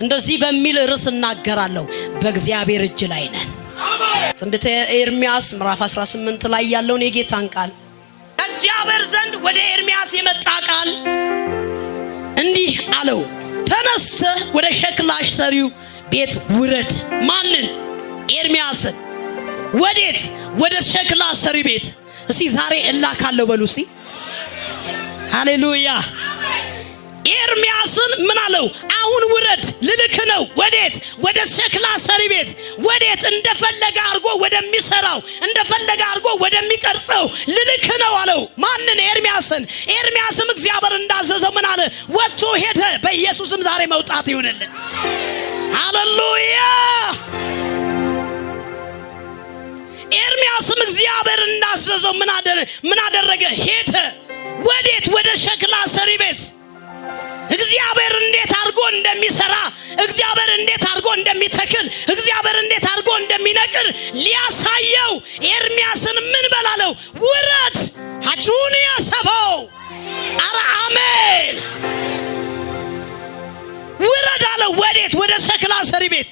እንደዚህ በሚል ርዕስ እናገራለሁ። በእግዚአብሔር እጅ ላይ ነን። ትንቢተ ኤርምያስ ምዕራፍ 18 ላይ ያለውን የጌታን ቃል እግዚአብሔር ዘንድ ወደ ኤርምያስ የመጣ ቃል እንዲህ አለው፣ ተነስተህ ወደ ሸክላ ሰሪው ቤት ውረድ። ማንን? ኤርምያስን። ወዴት? ወደ ሸክላ ሰሪው ቤት። እስቲ ዛሬ እላካለሁ በሉ እስቲ። ሃሌሉያ። ኤርምያስን ምን አለው? አሁን ውረድ ልልክ ነው። ወዴት? ወደ ሸክላ ሰሪ ቤት። ወዴት? እንደፈለገ አድርጎ ወደሚሰራው፣ እንደፈለገ አድርጎ ወደሚቀርጸው ልልክ ነው አለው። ማንን? ኤርምያስን። ኤርምያስም እግዚአብሔር እንዳዘዘው ምን አለ? ወጥቶ ሄደ። በኢየሱስም ዛሬ መውጣት ይሁንልን። ሃሌሉያ። ኤርምያስም እግዚአብሔር እንዳዘዘው ምን አደረገ? ሄደ። ወዴት? ወደ ሸክላ ሰሪ ቤት። እግዚአብሔር እንዴት አድርጎ እንደሚሰራ፣ እግዚአብሔር እንዴት አድርጎ እንደሚተክል፣ እግዚአብሔር እንዴት አድርጎ እንደሚነቅር ሊያሳየው ኤርምያስን ምን በላለው? ውረድ ሀጁን ያሰበው። አረ አሜን። ውረድ አለው። ወዴት? ወደ ሸክላ ሰሪ ቤት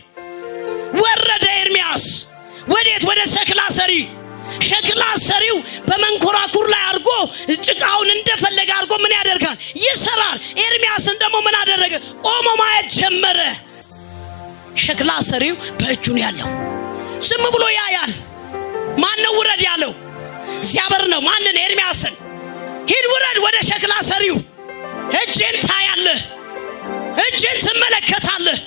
ወረደ ኤርምያስ። ወዴት? ወደ ሸክላ ሰሪ። ሸክላ ሰሪው በመንኮራኩር ላይ አድርጎ ጭቃውን እንደፈለገ አድርጎ ምን ያደርጋል? ይሰራል። ኤርምያስን ደግሞ ምን አደረገ? ቆሞ ማየት ጀመረ። ሸክላ ሰሪው በእጁ ነው ያለው። ዝም ብሎ ያያል። ማን ነው ውረድ ያለው? እግዚአብሔር ነው። ማንን? ኤርምያስን። ሂድ ውረድ ወደ ሸክላ ሰሪው። እጄን ታያለህ፣ እጄን ትመለከታለህ።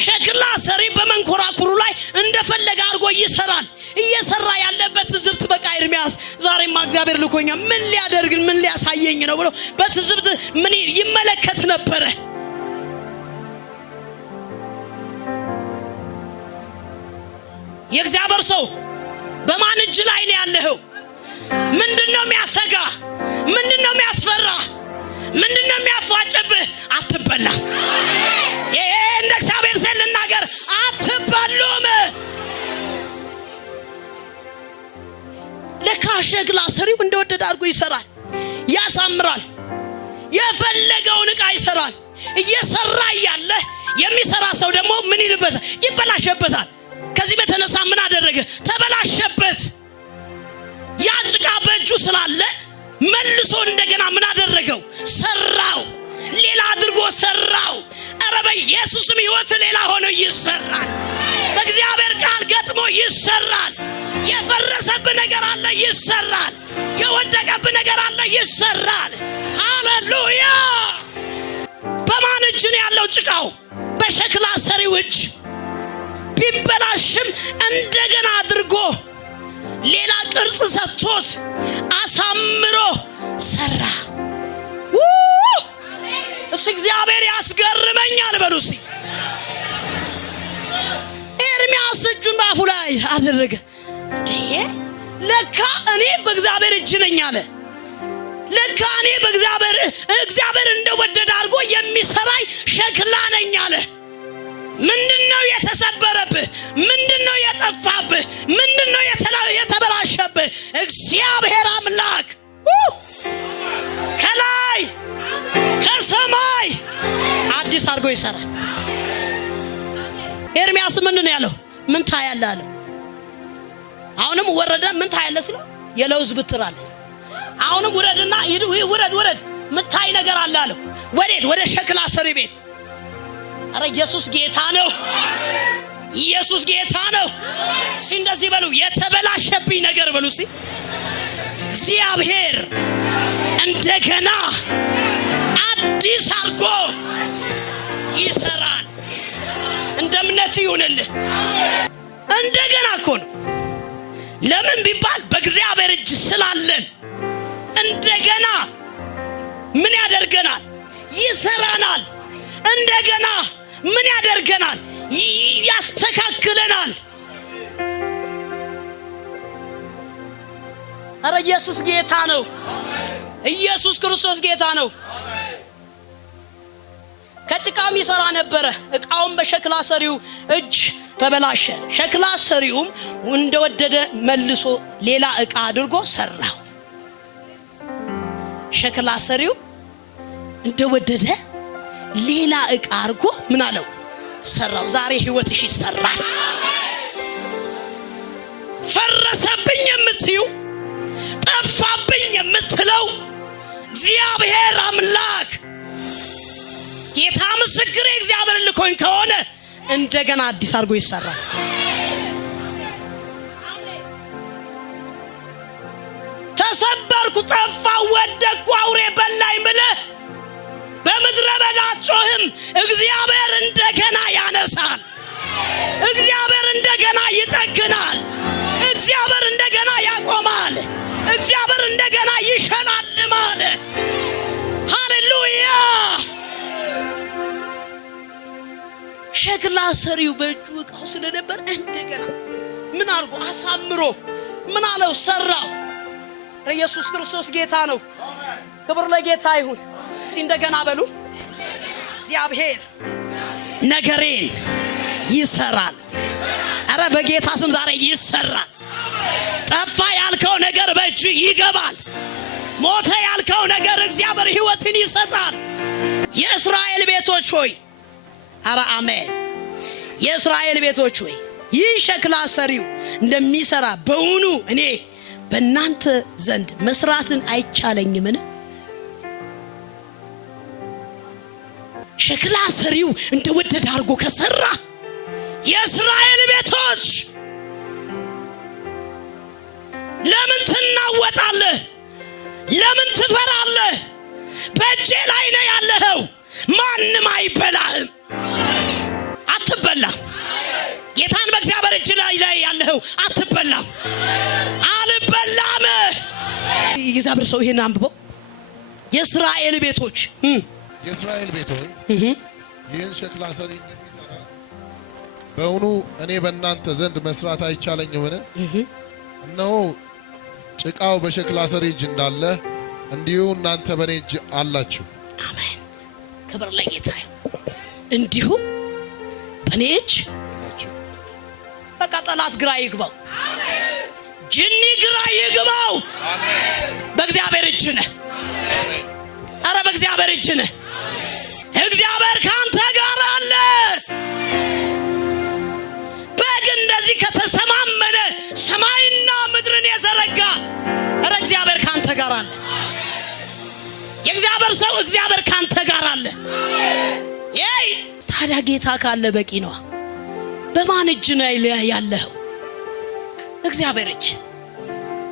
ሸክላ ሰሪ በመንኮራኩሩ ላይ እንደፈለገ አድርጎ ይሰራል። እየሰራ ያለበት ትዝብት በቃ ኤርምያስ ዛሬማ እግዚአብሔር ልኮኛ ምን ሊያደርግን ምን ሊያሳየኝ ነው ብሎ በትዝብት ምን ይመለከት ነበረ። የእግዚአብሔር ሰው በማን እጅ ላይ ነው ያለኸው? ምንድነው የሚያሰጋ? ምንድነው የሚያስፈራ? ምንድነው የሚያፏጭብህ? አትበላ። እንደ እግዚአብሔር ዘንድ ልናገር፣ አትበሉም። ለካ ሸክላ ሰሪው እንደወደደ አድርጎ ይሰራል፣ ያሳምራል፣ የፈለገውን ዕቃ ይሰራል። እየሰራ ያለ የሚሰራ ሰው ደግሞ ምን ይልበታል? ይበላሸበታል። ከዚህ በተነሳ ምን አደረገ? ተበላሸበት። ያ ጭቃ በእጁ ስላለ መልሶ እንደገና ምን አደረገው? ሰራው። ሌላ አድርጎ ሰራው። አረ በኢየሱስም ሕይወት ሌላ ሆኖ ይሰራል። በእግዚአብሔር ቃል ገጥሞ ይሰራል። የፈረሰብህ ነገር አለ፣ ይሰራል። የወደቀብህ ነገር አለ፣ ይሰራል። ሃሌሉያ። በማን እጅ ነው ያለው ጭቃው? በሸክላ ሰሪው እጅ። ቢበላሽም እንደገና አድርጎ ሌላ ቅርጽ ሰጥቶት አሳምሮ ሰራ። እስ እግዚአብሔር ያስገርመኛል በሉሲ። ኤርምያስ እጁን በአፉ ላይ አደረገ። ለካ እኔ በእግዚአብሔር እጅ ነኝ አለ። ለካ እኔ እግዚአብሔር እንደወደደ አድርጎ የሚሰራይ ሸክላ ነኝ አለ። ምንድነው የተሰበረብህ? ምንድነው የጠፋብህ? ምንድነው የተበላሸብህ? እግዚአብሔር አምላክ ከላይ ከሰማይ አዲስ አድርጎ ይሰራል። ኤርምያስ ምንድነው ያለው? ምን ታያለህ አለው። አሁንም ወረደ። ምን ታያለህ ሲለው የለውዝ ብትር አለ። አሁንም ውረድና ውረድ ምታይ ነገር አለ አለው። ወዴት? ወደ ሸክላ ሰሪ ቤት። አረ ኢየሱስ ጌታ ነው። ኢየሱስ ጌታ ነው። እንደዚህ በሉ፣ የተበላሸብኝ ነገር በሉ እስቲ እግዚአብሔር እንደገና አዲስ አድርጎ ይሰራል። እንደ እምነት ይሁንልህ። እንደገና እኮ ነው። ለምን ቢባል በእግዚአብሔር እጅ ስላለን እንደገና ምን ያደርገናል? ይሰራናል። እንደገና ምን ያደርገናል? ያስተካክለናል። አረ ኢየሱስ ጌታ ነው። ኢየሱስ ክርስቶስ ጌታ ነው። ከጭቃም ይሰራ ነበረ። ዕቃውም በሸክላ ሰሪው እጅ ተበላሸ። ሸክላ ሰሪውም እንደወደደ መልሶ ሌላ ዕቃ አድርጎ ሰራው። ሸክላ ሰሪው እንደወደደ ሌላ ዕቃ አድርጎ ምን አለው? ሰራው። ዛሬ ህይወትሽ ይሰራል። ፈረሰብኝ የምትዩ ጠፋብኝ የምትለው እግዚአብሔር አምላክ ጌታ ምስክሬ እግዚአብሔር ልኮኝ ከሆነ እንደገና አዲስ አድርጎ ይሰራል። ተሰበርኩ፣ ጠፋው፣ ወደቅኩ፣ አውሬ በላኝ ብለህ በምድረ በዳ ጮህም እግዚአብሔር እንደገና ያነሳል። እግዚአብሔር እንደገና ይጠግናል። እግዚአብሔር እንደገና ያቆማል። እግዚአብሔር እንደገና ይሸላልማል። ሃሌሉያ። ሸክላ ሰሪው በእጁ ዕቃው ስለነበር እንደገና ምን አድርጎ አሳምሮ ምን አለው ሰራው። ኢየሱስ ክርስቶስ ጌታ ነው። ክብር ለጌታ ይሁን። እንደገና በሉ። እግዚአብሔር ነገሬን ይሰራል። አረ በጌታ ስም ዛሬ ይሰራል። ጠፋ ያልከው ነገር በእጅ ይገባል። ሞተ ያልከው ነገር እግዚአብሔር ሕይወትን ይሰጣል። የእስራኤል ቤቶች ሆይ፣ አረ አሜን። የእስራኤል ቤቶች ሆይ ይህ ሸክላ ሰሪው እንደሚሰራ በእውኑ እኔ በእናንተ ዘንድ መስራትን አይቻለኝምን? ሸክላ ሰሪው እንደወደደ አድርጎ ከሰራ የእስራኤል ቤቶች ለምን ትናወጣለህ? ለምን ትፈራለህ? በእጄ ላይ ነው ያለኸው። ማንም አይበላህም። አትበላም። ጌታን በእግዚአብሔር እጅ ላይ ያለኸው አትበላም። አልበላም። የእግዚአብሔር ሰው ይሄን አንብበው። የእስራኤል ቤቶች የእስራኤል ቤቶች ይህን ሸክላ ሰሪ እንደሚሰራ በእውኑ እኔ በእናንተ ዘንድ መስራት አይቻለኝምን? እነሆ ጭቃው በሸክላ ሰሪ እጅ እንዳለ እንዲሁ እናንተ በእኔ እጅ አላችሁ። አሜን። ክብር ለጌታ ይሁን። እንዲሁ በእኔ እጅ አላችሁ። በቃ ጠላት ግራ ይግባው። አሜን። ጅኒ ግራ ይግባው። አሜን። በእግዚአብሔር እጅ ነህ። አሜን። አረ በእግዚአብሔር እጅ ነህ። እግዚአብሔር ካንተ ጋር አለ። በግ እንደዚህ ከተማመነ ሰማይና ምድርን የዘረጋ አረ እግዚአብሔር ካንተ ጋር አለ። የእግዚአብሔር ሰው እግዚአብሔር ካንተ ጋር አለ። ይይ ታዲያ ጌታ ካለ በቂ ነው። በማን እጅ ነው ያለኸው? እግዚአብሔር እጅ።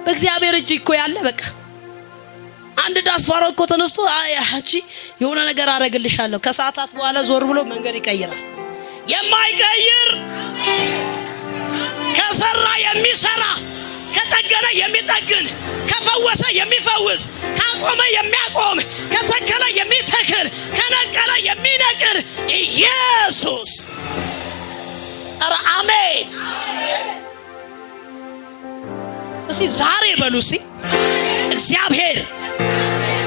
በእግዚአብሔር እጅ እኮ ያለ በቃ አንድ ዳስፋሮ እኮ ተነስቶ አያቺ የሆነ ነገር አረግልሻለሁ ከሰዓታት በኋላ ዞር ብሎ መንገድ ይቀይራል። የማይቀይር ከሰራ የሚሰራ ከተገነ የሚጠግን ከፈወሰ የሚፈውስ ካቆመ የሚያቆም ከተከለ የሚተክል ከነቀለ የሚነቅል ኢየሱስ። አረ አሜን። እሺ ዛሬ በሉሲ እግዚአብሔር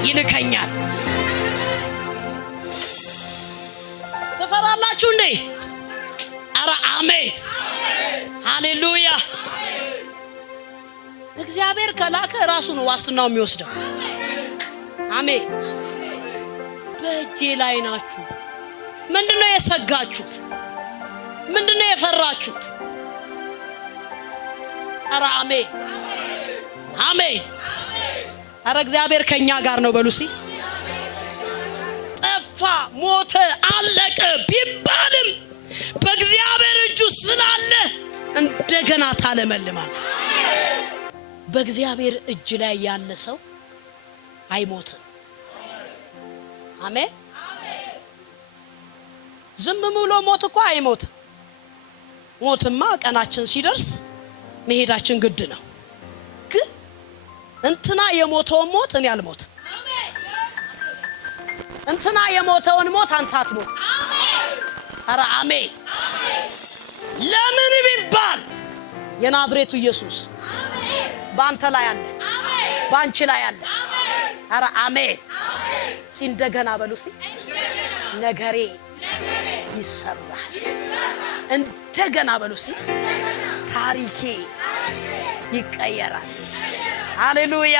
ይልከኛል። ተፈራላችሁ እንዴ? አረ አሜን። ሃሌሉያ። እግዚአብሔር ከላከ ራሱ ነው ዋስትናው የሚወስደው። አሜን። በእጄ ላይ ናችሁ። ምንድነው የሰጋችሁት? ምንድነው የፈራችሁት? አረ አሜን አሜን። አረ እግዚአብሔር ከኛ ጋር ነው በሉሲ። ጠፋ፣ ሞተ፣ አለቀ ቢባልም በእግዚአብሔር እጁ ስላለ እንደገና ታለመልማል። በእግዚአብሔር እጅ ላይ ያለ ሰው አይሞትም። አሜን። ዝም ብሎ ሞት እኮ አይሞትም። ሞትማ ቀናችን ሲደርስ መሄዳችን ግድ ነው። ግን እንትና የሞተውን ሞት እኔ አልሞት፣ እንትና የሞተውን ሞት አንተ አትሞት። አረ አሜን። ለምን ቢባል የናዝሬቱ ኢየሱስ ባንተ ላይ አለ፣ ባንቺ ላይ አለ። አረ አሜን። እንደገና በሉሲ ነገሬ ይሰራል። እንደገና በሉሲ ታሪኬ ይቀየራል። ሃሌሉያ።